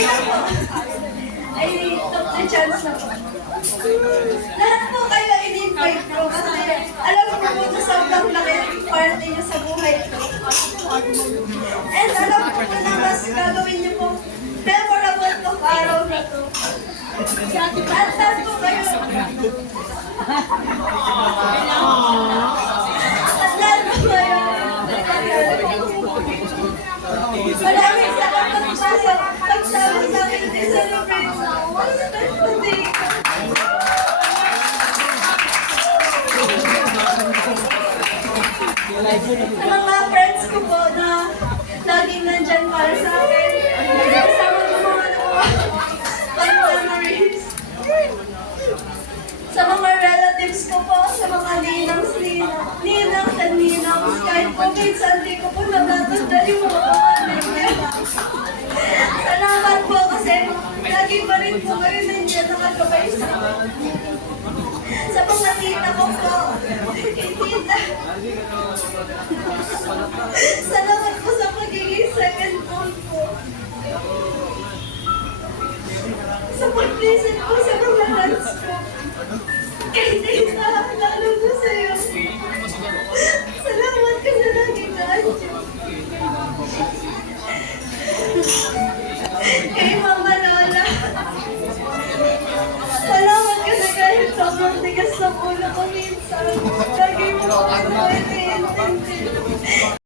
Okay lang po. Ay, took the chance na po. Lahat po kayo in-invite ko kasi alam ko po na sobrang laki parte niyo sa buhay ko. And alam ko po na mas gagawin niyo po memorable tong araw na to. At lahat po kayo. At lahat po kayo. Maraming salamat pa sa pagsama sa akin sa celebration. Sa mga friends ko po na laging nandyan para sa akin, kasama ko mga fun memories. Sa mga relatives ko po, sa mga ninangs and ninangs, kahit po minsan di ko po natatandaan yung mga salamat po kasi lagi pa rin po kayo nandiyan nakagabay sa akin. Sa mga tita ko po, kay tita. Salamat po sa pagiging second phone po. Sa pag-visit po sa mga hands ko. Kay tita, lalo na sa'yo. Salamat ka sa laging nandiyan. Kay Mama Lola. Salamat ka na kahit sobrang tigas ng ulo ko minsan. Lagi mo ako iniintindi.